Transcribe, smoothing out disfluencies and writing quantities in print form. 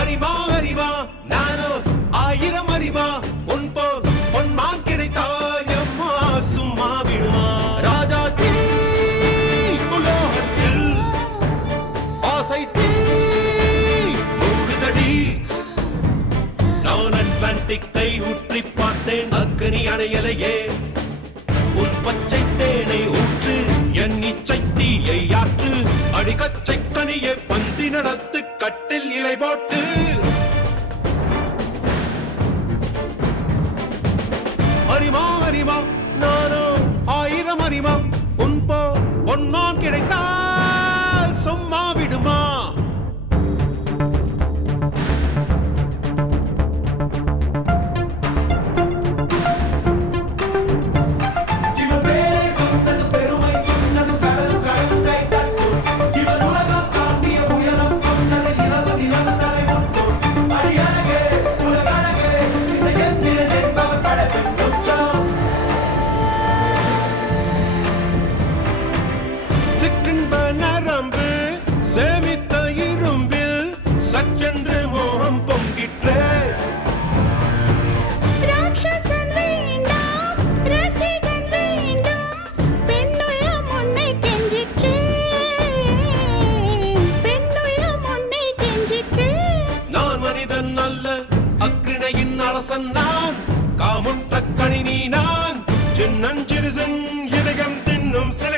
அறிவா அறிவா நானோ ஆயிரம் அறிவா உன் போல் பொன்மான் கிடைத்தாயம்மா சும்மா விடுமா ராஜா தீ உலோகத்தில் ஆசை தீ மூடுதடி நான் அட்லாண்டிக்கை ஊற்றி பார்த்தேன் அக்கனி அணையலையே உன் பச்சை தேனை ஊற்று என் இச்சை தீயை ஆற்று அடிக்கச்சை கனியை பந்தி நடத்து கட்டில் இலை போட்டு அறிமா அறிமா நானோ ஆயிரம் அறிமா உன் போ பொன்மான் கிடைத்தால் சும்மா விடுமா சேமித்த இரும்பில் சற்றென்று மோகம் பொங்கிற்றே ராட்சசன் வேண்டாம் ரசிகன் வேண்டும் பெண்ணுள்ள முன்னை கெஞ்சிற்றே பெண்ணுள்ள முன்னை கெஞ்சிற்றே நான் மனிதன் அல்ல அக்ரிணையின் அரசன் நான் காமுற்ற கணினி நான் சின்னஞ்சிறுசன் இதயம் தின்னும் சில